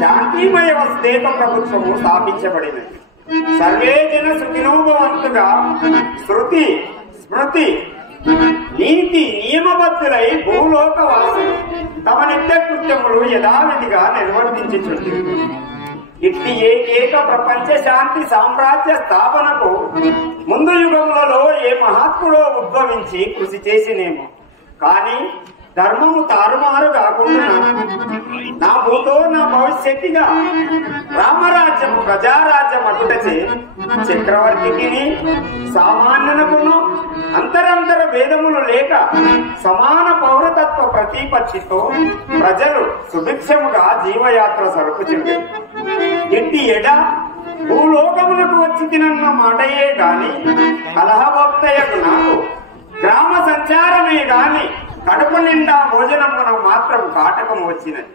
శాంతిమయ వస్తేత ప్రభుత్వము స్థాపించబడినది. సర్వే జన సుఖినోభవంతుగా శృతి స్మృతి నీతి నియమబద్ధులై భూలోకవాసులు తమ నిత్య కృత్యములు యథావిధిగా నిర్వర్తించుచుంది. ఇట్టి ఏకైక ప్రపంచ శాంతి సామ్రాజ్య స్థాపనకు ముందు యుగములలో ఏ మహాత్ముడో ఉద్భవించి కృషి చేసినేమో కాని ధర్మము తారుమారు కాకుండా నా భూతో నా భవిష్యత్తుగా రామరాజ్యము ప్రజారాజ్యం అటుటచే చక్రవర్తికి సామాన్యునకును అంతరంతర భేదములు లేక సమాన పౌరతత్వ ప్రతిపత్తితో ప్రజలు సుభిక్షముగా జీవయాత్ర సరుకుచుంది. ఇట్టి ఎడ భూలోకములకు వచ్చి తినన్న మాటయే గాని కలహభక్తయకు నాకు గ్రామ సంచారమే గాని కడుపు నిండా భోజనమున మాత్రం కాటకము వచ్చినది.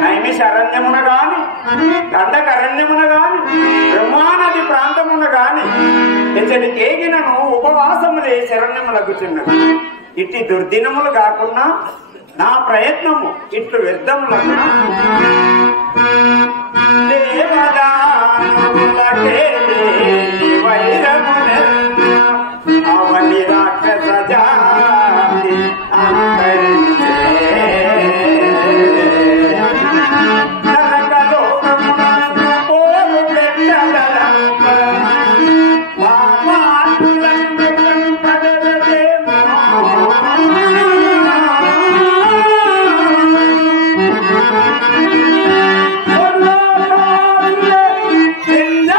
నైమిషారణ్యమున గాని దండకరణ్యమున గాని బ్రహ్మానది ప్రాంతమున గాని ఇతడి కేగినను ఉపవాసములే శరణ్యములగుచున్నది. ఇట్టి దుర్దినములు కాకుండా నా ప్రయత్నము ఇట్లు వ్యర్థములకు అవని రాక్షస జాతి Sinja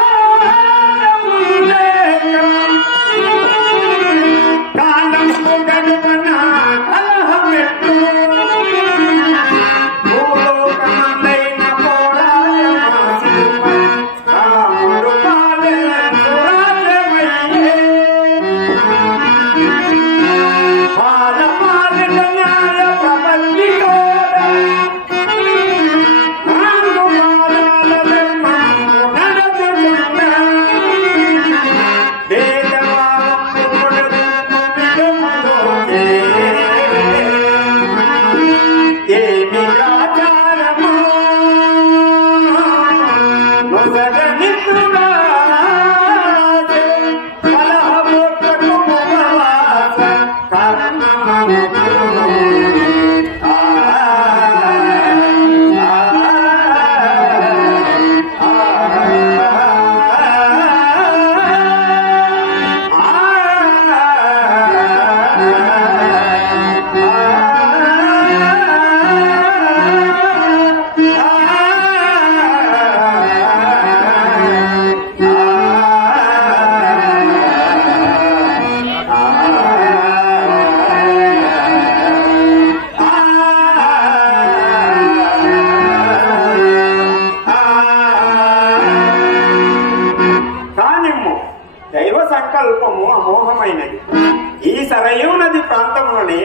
దైవ సంకల్పము అమోఘమైనది. ఈ సరయూ నది ప్రాంతంలోనే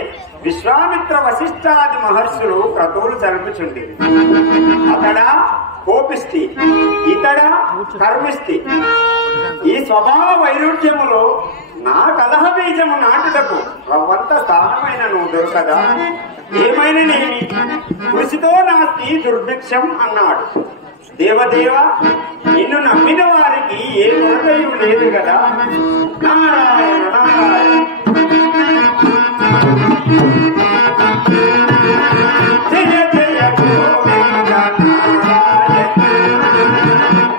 విశ్వామిత్ర వశిష్ఠాది మహర్షులు క్రతువులు జరుపుచుండి. అతడ కోపిష్టి, ఇతడ కర్మిష్టి. ఈ స్వభావ వైరుధ్యములో నా కలహ బీజము నాటుటకు రవ్వంత స్థానమైన నువ్వు దొరకదా? ఏమైననేమి కృషితో నాస్తి దుర్భిక్షం అన్నాడు. దేవదేవ, నిన్ను నమ్మిన వారికి ఏ కొరతయు లేదు కదా. నారాయణ నారాయణ. జయ జయ గోవింద నారాయణ.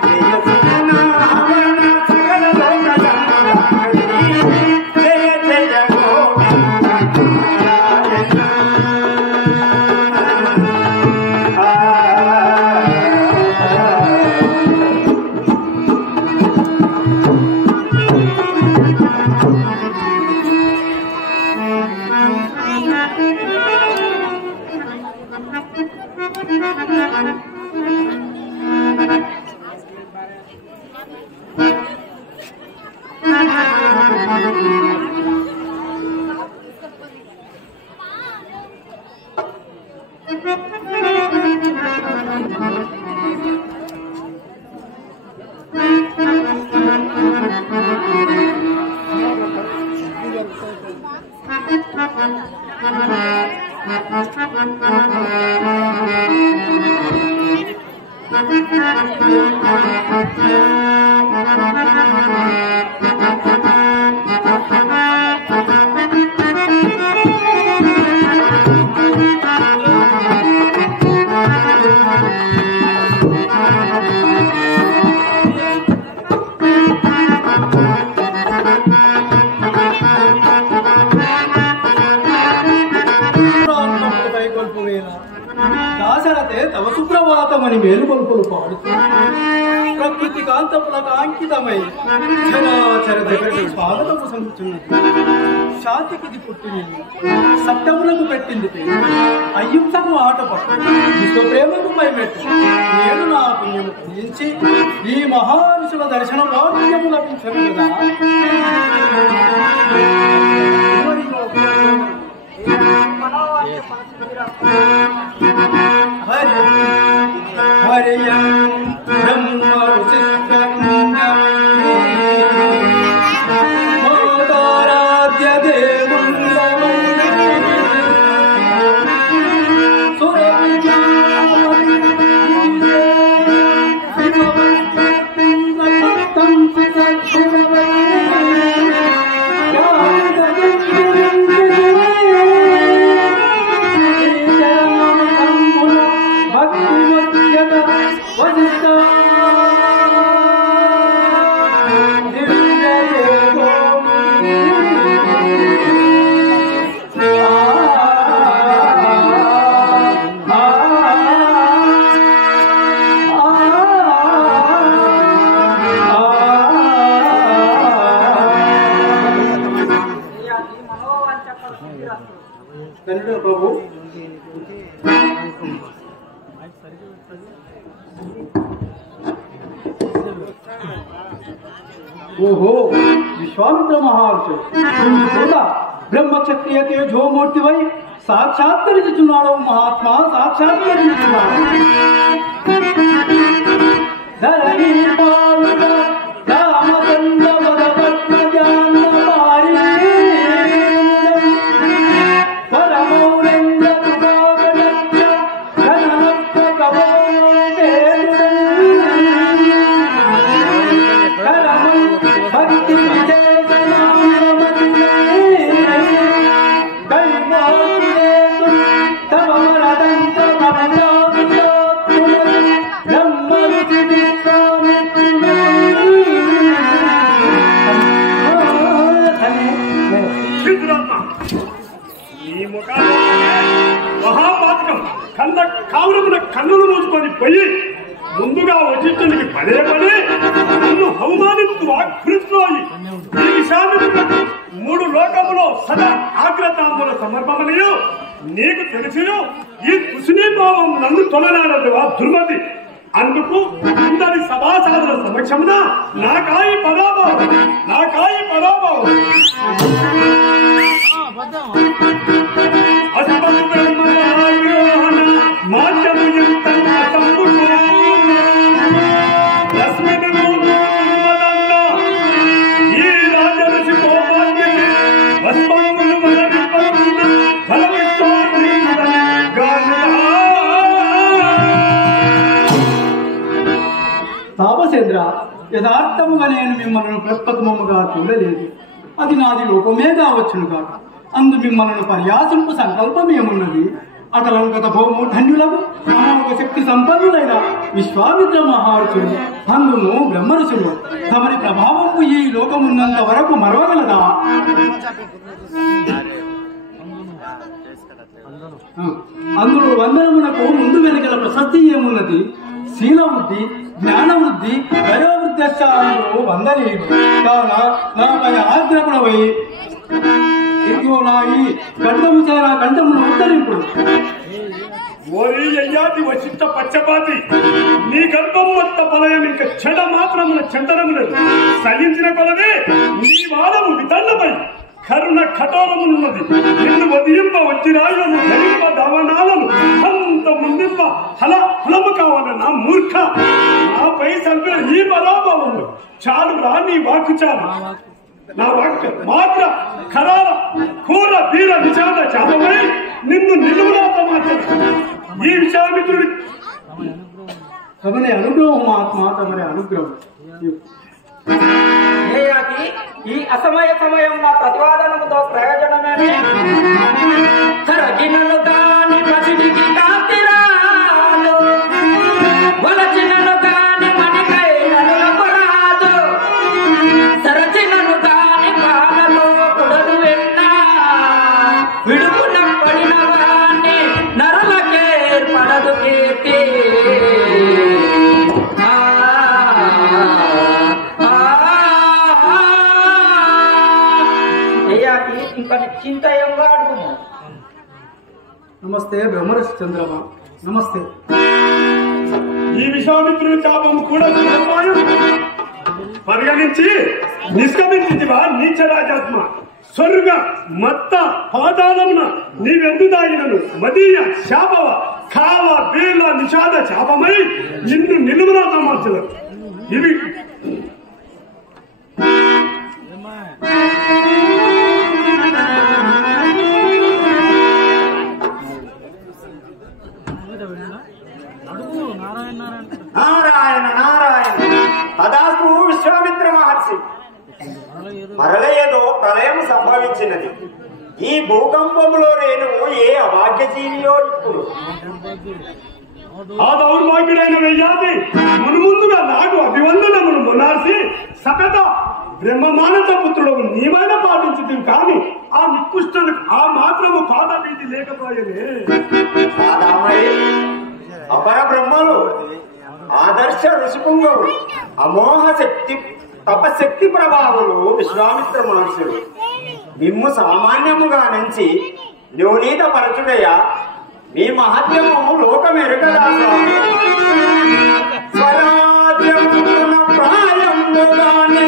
జయ సునావరణ సకల లోక సంరక్షణి. జయ జయ గోవింద నారాయణ. సుప్రభాతమని మేలుకొల్పులు పాడుతూ ప్రకృతి కాంతపులకు అంకితమై చరాచర జగతి స్వాగతము సంచుతున్నది. శాంతికిది పుట్టినిల్లు, సప్తములకు పెట్టింది పేరు, అయ్యుక్తము ఆట పట్టు, విశ్వ ప్రేమకు పైమెట్టు. నేను నా పుణ్యము పూజించి ఈ మహారుషుల దర్శన భాగ్యము లభించను కదా. హరియం బ్రహ్మ మోదారాధ్య దేవుండవై ప్రభు. ఓహో, విశ్వామిత్ర మహర్షి కూడా బ్రహ్మక్షత్రియ తేజోమూర్తివై సాక్షాత్కరించుచున్నాడు. మహాత్మా సాక్షాత్కరించుచున్నాడు. ధరణి పాలుడ రామచంద్ర వద పద్మజాన వారి పరమౌరేంద్ర తుగాగణక్ష ఘననత్వ కవోదే కరమం భక్తి విజయనామమతి దైవోదేతు తవ వరదంత భవనాదుతోత్తు బ్రహ్మ విధి విశ్వామిత్ర ఈ ముఖాలు మహాపాతకం కావురమున కన్నులు మూసుకొని పోయి ముందుగా వశిష్ఠునికి పదే పడే నన్ను అవమానిస్తూ ఆకృతున్నాయి. ఈ విషయాన్ని 3 లోకములో సదా ఆగ్రతాంబుల సమర్పమనియు నీకు తెలిసిను. ఈ కుశినీ భావం నన్ను తొలనాడదువా దుర్మతి. అందుకు అందరి సభాసాధుల సమక్షమున నాకాయి పరాభావం, నాక కారణముగా నేను మిమ్మల్ని ప్రప్రథమముగా చూడలేదు. అది నాది లోపమే కావచ్చును కాక అందు మిమ్మల్ని పర్యాసింపు సంకల్పమేమున్నది. అతలంకత భౌము ధన్యులకు అనామక శక్తి సంపన్నులైన విశ్వామిత్ర మహర్షులు అందును బ్రహ్మర్షులు తమరి ప్రభావము ఈ లోకమున్నంత వరకు మరవగలదా? అందులో వందనమునకు ముందు వెనుకల ప్రశస్తి ఏమున్నది? శీలవృద్ధి, జ్ఞానవృద్ధి, వయోవృద్ధశాలలో వందనీయుడు కాన నాపై ఆగ్రహుడవై ఇదిగో నా ఈ కంఠము చేరా కంఠమును ఉత్తరింపుడు. ఓరి అయ్యాది వశిష్ట పచ్చపాతి, నీ గర్భం మొత్త బలయం ఇంకా చెడ మాత్రమున చెంతనములేదు. సహించిన కొలది నీ వాదము విదన్నమై కరుణ కఠోరమున్నది. నిన్ను వదిలింప వచ్చిరాయులను ధరింప దవనాలను అంత ముందింప హలము కావాల నా మూర్ఖ. నాపై చంపిన ఈ బలాభావములు చాలు రా, నీ వాక్కు చాలు. నా వాక్కు మాత్ర ఖరాల కూర వీర విషాద చాపమై నిన్ను నిలువునాత మార్చదు ఈ విశ్వామిత్రుడి. తమని అనుగ్రహం ఆత్మ, తమరి అనుగ్రహం. ఈ అసమయ సమయం నా ప్రతివాదనముతో ప్రయోజనమేమి? కరగినను కాని పసిడికి కాంతిరాలు, వలచినను కాని మణికైనను రాదు, సరచినను కాని పాలలో కుడలు వెన్నా, విడుపున పడిన వాణ్ణి నరులకే పడదు కీర్తి. చింతయంగా అడుగుము. నమస్తే బ్రహ్మర్షి చంద్రమా, నమస్తే. ఈ విశ్వామిత్రుని శాపము కూడా పరిగణించి నిష్క్రమించివా నీచరాజాత్మ. స్వర్గ మత్త పాతాళమున నీవెందు దాగినను మదీయ శాపవ కావ వీళ్ళ నిషాద శాపమై నిన్ను నిలువునా మార్చదు. ఇవి నారాయణ నారాయణ. తదాస్తు విశ్వామిత్ర మహర్షి. మరల ఏదో ప్రళయం సంభవించినది. ఈ భూకంపంలో నేను ఏ అభాగ్య జీవియో ఇప్పుడు. ఆ దౌర్భాగ్యుడైన వెయ్యాది మునుముందుగా నాకు అభివందనమును మొనార్చి సకట బ్రహ్మమానస పుత్రుడు నీవైనా పాటించింది. కానీ ఆ నికృష్టులకు ఆ మాత్రము పాద భీతి లేకపోయేదే. అపర బ్రహ్మలు, ఆదర్శ ఋషిపుంగవు, అమోహ శక్తి తపశక్తి ప్రభావులు విశ్వామిత్ర మహర్షులు మిమ్ము సామాన్యముగా నుంచి న్యూనీత పరచుడయ్యా. మీ మహత్యము లోకమెరుగదా స్వామి. స్వరాజ్యమున ప్రాయముగానే